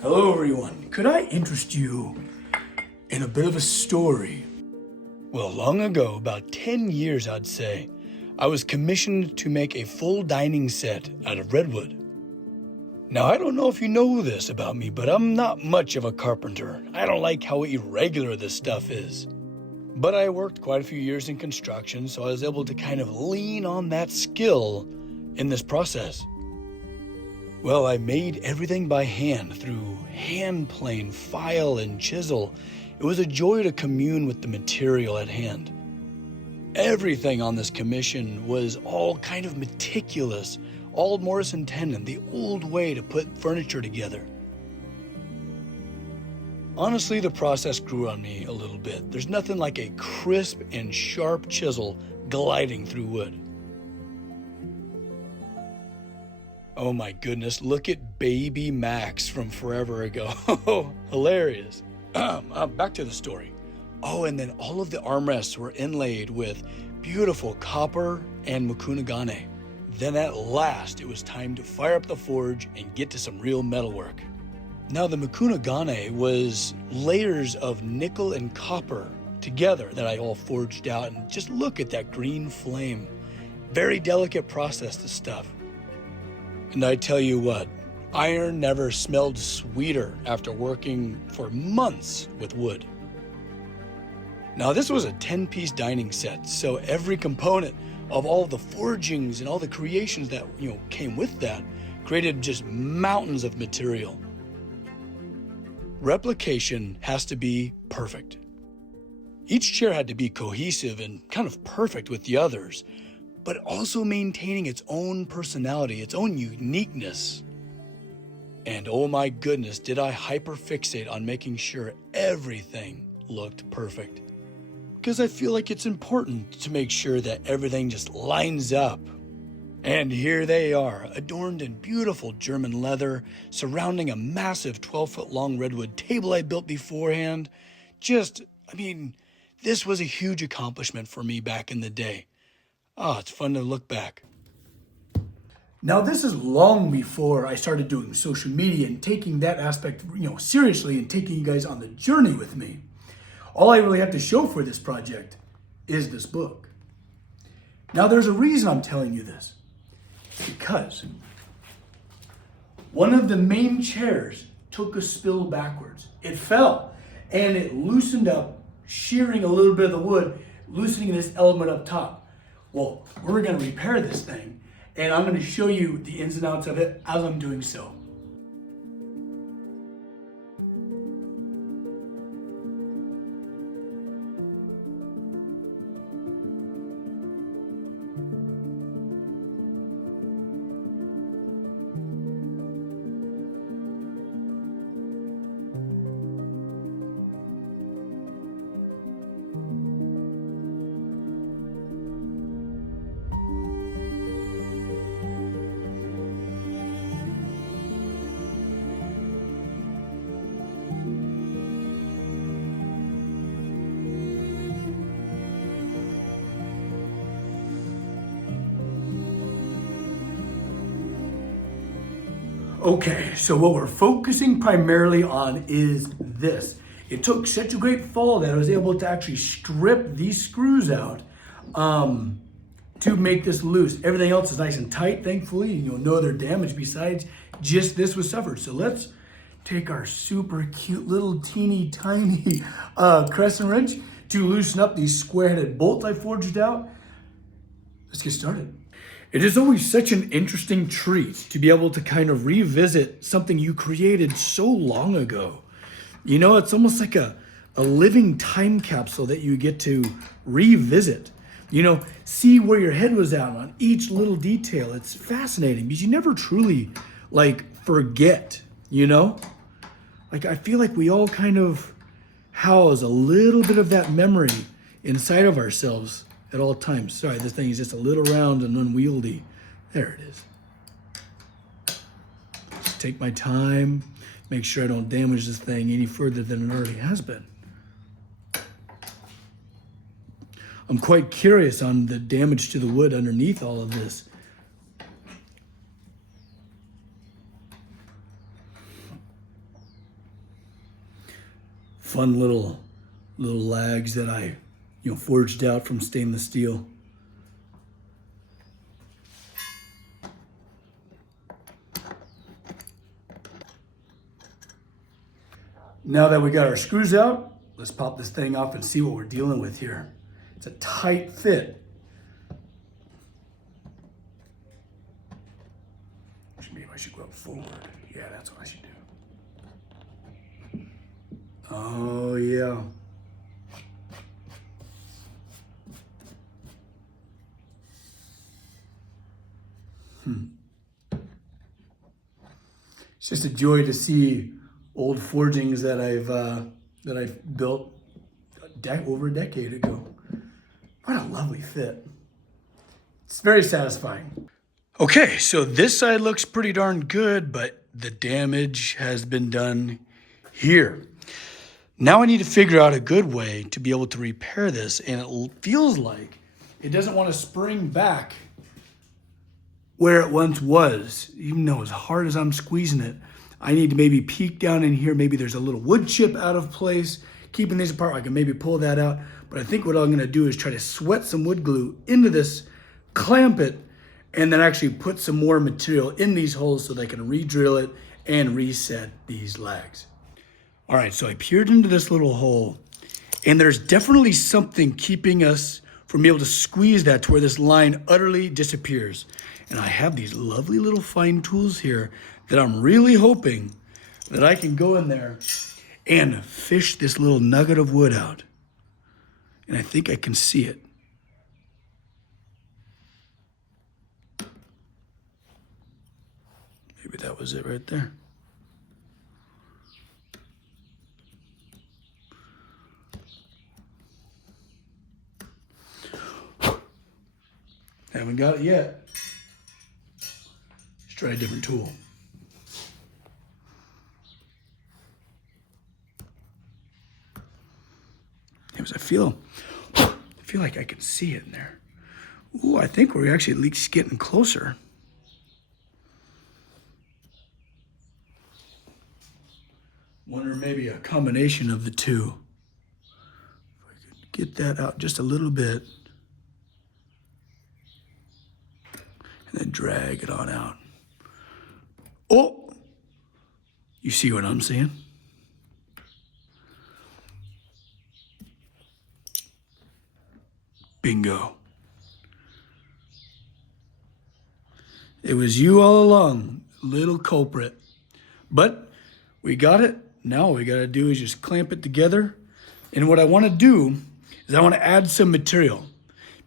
Hello everyone, could I interest you in a bit of a story? Well, long ago, about 10 years I'd say, I was commissioned to make a full dining set out of Redwood. Now, I don't know if you know this about me, but I'm not much of a carpenter. I don't like how irregular this stuff is. But I worked quite a few years in construction, so I was able to kind of lean on that skill in this process. Well, I made everything by hand through hand plane, file, and chisel. It was a joy to commune with the material at hand. Everything on this commission was all kind of meticulous, all Morrison tenon, the old way to put furniture together. Honestly, the process grew on me a little bit. There's nothing like a crisp and sharp chisel gliding through wood. Oh my goodness, look at baby Max from forever ago. Hilarious. Back to the story. Oh, and then all of the armrests were inlaid with beautiful copper and mukunagane. Then at last, it was time to fire up the forge and get to some real metalwork. Now the mukunagane was layers of nickel and copper together that I all forged out, and just look at that green flame. Very delicate process, this stuff. And I tell you what, iron never smelled sweeter after working for months with wood. Now this was a 10-piece dining set, so every component of all the forgings and all the creations that came with that created just mountains of material. Replication has to be perfect. Each chair had to be cohesive and kind of perfect with the others, but also maintaining its own personality, its own uniqueness. And oh my goodness, did I hyperfixate on making sure everything looked perfect. Because I feel like it's important to make sure that everything just lines up. And here they are, adorned in beautiful German leather, surrounding a massive 12-foot long redwood table I built beforehand. This was a huge accomplishment for me back in the day. It's fun to look back. Now, this is long before I started doing social media and taking that aspect, seriously, and taking you guys on the journey with me. All I really have to show for this project is this book. Now, there's a reason I'm telling you this. Because one of the main chairs took a spill backwards. It fell, and it loosened up, shearing a little bit of the wood, loosening this element up top. Well, we're going to repair this thing, and I'm going to show you the ins and outs of it as I'm doing so. Okay, so what we're focusing primarily on is this. It took such a great fall that I was able to actually strip these screws out to make this loose. Everything else is nice and tight, thankfully. No other damage besides just this was suffered. So let's take our super cute little teeny tiny crescent wrench to loosen up these square-headed bolts I forged out. Let's get started. It is always such an interesting treat to be able to kind of revisit something you created so long ago. It's almost like a living time capsule that you get to revisit. See where your head was at on each little detail. It's fascinating because you never truly forget, I feel like we all kind of house a little bit of that memory inside of ourselves at all times. Sorry, this thing is just a little round and unwieldy. There it is. Just take my time, make sure I don't damage this thing any further than it already has been. I'm quite curious on the damage to the wood underneath all of this. fun little lags that I, forged out from stainless steel. Now that we got our screws out, let's pop this thing off and see what we're dealing with here. It's a tight fit. Maybe I should go up forward. Yeah, that's what I should do. Oh, yeah. It's just a joy to see old forgings that I've built over a decade ago. What a lovely fit. It's very satisfying. Okay, so this side looks pretty darn good, but the damage has been done here. Now I need to figure out a good way to be able to repair this, and it feels like it doesn't want to spring back where it once was. Even though as hard as I'm squeezing it, I need to maybe peek down in here. Maybe there's a little wood chip out of place, keeping these apart. I can maybe pull that out. But I think what I'm gonna do is try to sweat some wood glue into this, clamp it, and then actually put some more material in these holes so they can re-drill it and reset these lags. All right, so I peered into this little hole, and there's definitely something keeping us from being able to squeeze that to where this line utterly disappears. And I have these lovely little fine tools here that I'm really hoping that I can go in there and fish this little nugget of wood out. And I think I can see it. Maybe that was it right there. Haven't got it yet. Let's try a different tool. As I feel like I can see it in there. Ooh, I think we're actually at least getting closer. Wonder maybe a combination of the two. If I could get that out just a little bit. And then drag it on out. Oh! You see what I'm saying? Bingo. It was you all along, little culprit. But we got it. Now all we gotta do is just clamp it together. And what I wanna do is I wanna add some material,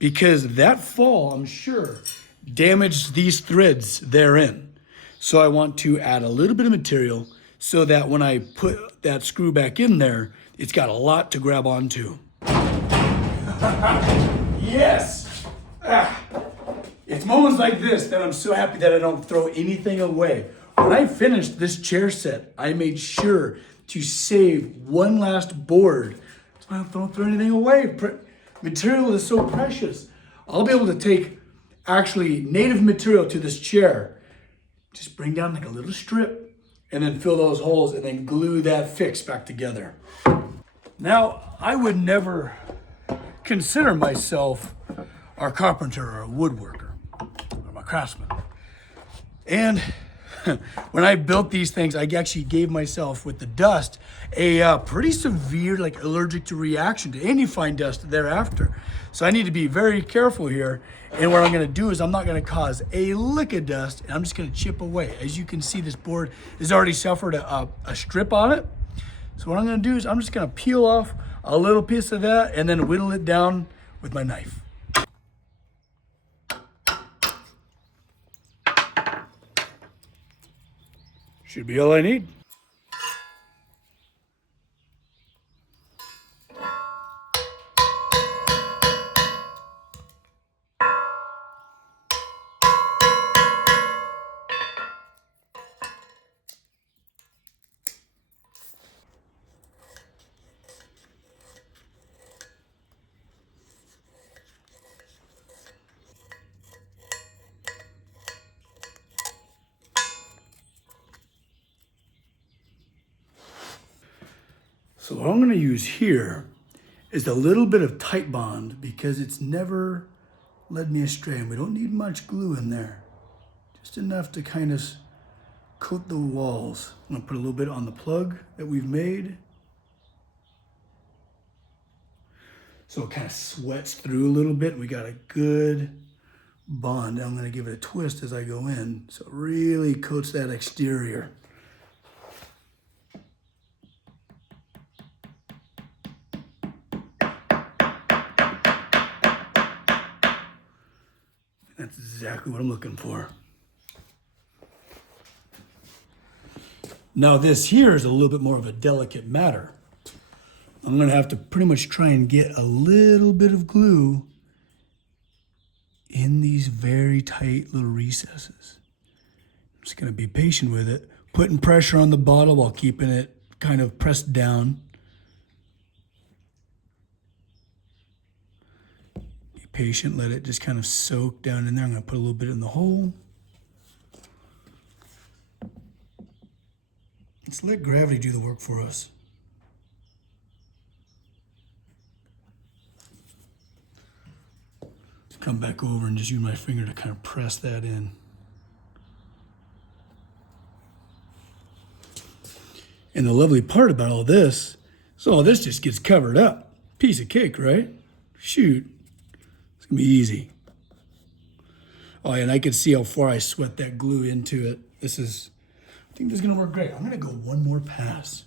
because that fall, I'm sure, damaged these threads therein. So I want to add a little bit of material so that when I put that screw back in there, it's got a lot to grab onto. Yes! It's moments like this that I'm so happy that I don't throw anything away. When I finished this chair set, I made sure to save one last board. That's why I don't throw anything away. Material is so precious. I'll be able to take actually native material to this chair. Just bring down like a little strip and then fill those holes and then glue that fix back together. Now, I would never consider myself a carpenter or a woodworker. I'm a craftsman. And when I built these things, I actually gave myself, with the dust, a pretty severe, like, allergic to reaction to any fine dust thereafter. So I need to be very careful here. And what I'm gonna do is I'm not gonna cause a lick of dust, and I'm just gonna chip away. As you can see, this board has already suffered a strip on it. So what I'm gonna do is I'm just gonna peel off a little piece of that and then whittle it down with my knife. Should be all I need. So what I'm going to use here is a little bit of tight bond because it's never led me astray, and we don't need much glue in there. Just enough to kind of coat the walls. I'm going to put a little bit on the plug that we've made. So it kind of sweats through a little bit. We got a good bond. I'm going to give it a twist as I go in, so it really coats that exterior. That's exactly what I'm looking for. Now this here is a little bit more of a delicate matter. I'm going to have to pretty much try and get a little bit of glue in these very tight little recesses. I'm just going to be patient with it, putting pressure on the bottle while keeping it kind of pressed down. Be patient, let it just kind of soak down in there. I'm going to put a little bit in the hole. Let's let gravity do the work for us. Come back over and just use my finger to kind of press that in. And the lovely part about all this is all this just gets covered up. Piece of cake, right? Shoot. It's gonna be easy. Oh, and I can see how far I sweat that glue into it. I think this is gonna work great. I'm gonna go one more pass.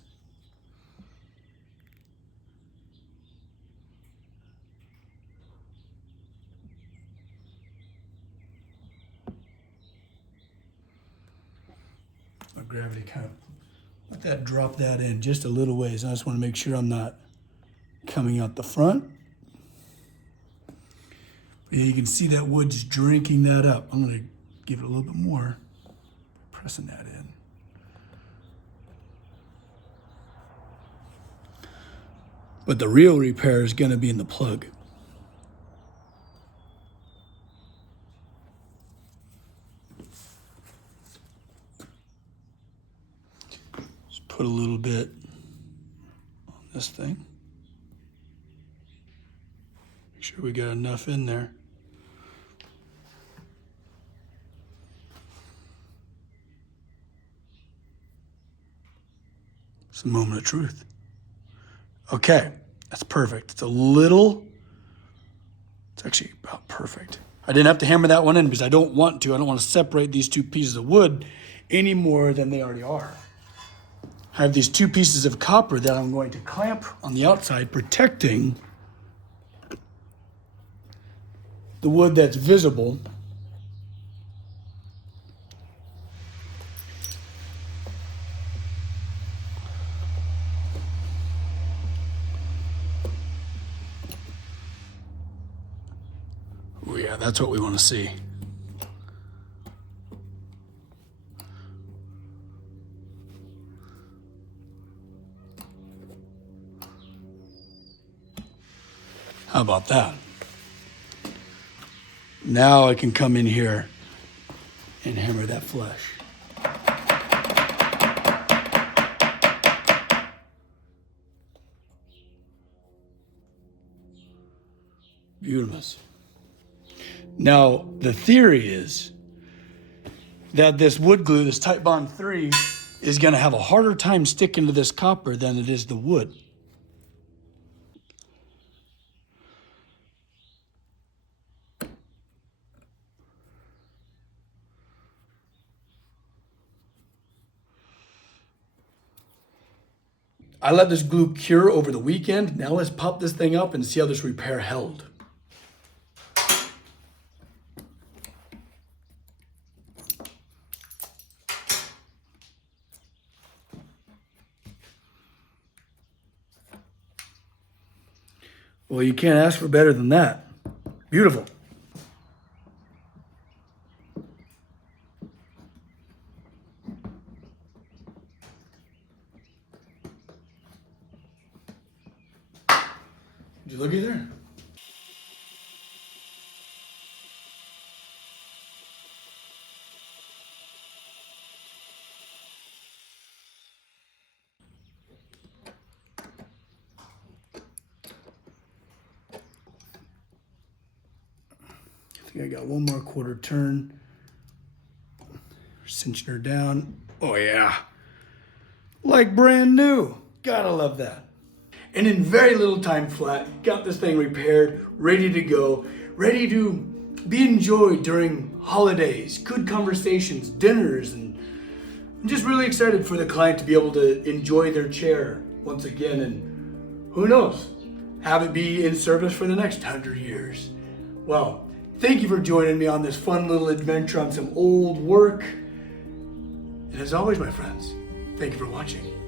My gravity kind of let that drop that in just a little ways. I just want to make sure I'm not coming out the front. But yeah, you can see that wood just drinking that up. I'm going to give it a little bit more, pressing that in. But the real repair is going to be in the plug. Put a little bit on this thing. Make sure we got enough in there. It's a moment of truth. Okay, that's perfect. It's actually about perfect. I didn't have to hammer that one in because I don't want to. I don't want to separate these two pieces of wood any more than they already are. I have these two pieces of copper that I'm going to clamp on the outside, protecting the wood that's visible. Oh yeah, that's what we want to see. How about that? Now I can come in here and hammer that flush. Beautiful. Now, the theory is that this wood glue, this Type Bond 3, is going to have a harder time sticking to this copper than it is the wood. I let this glue cure over the weekend. Now let's pop this thing up and see how this repair held. Well, you can't ask for better than that. Beautiful. Did you look at there? I think I got one more quarter turn. Cinching her down. Oh yeah. Like brand new. Gotta love that. And in very little time flat, got this thing repaired, ready to go, ready to be enjoyed during holidays, good conversations, dinners, and I'm just really excited for the client to be able to enjoy their chair once again, and who knows, have it be in service for the next 100 years. Well, thank you for joining me on this fun little adventure on some old work. And as always, my friends, thank you for watching.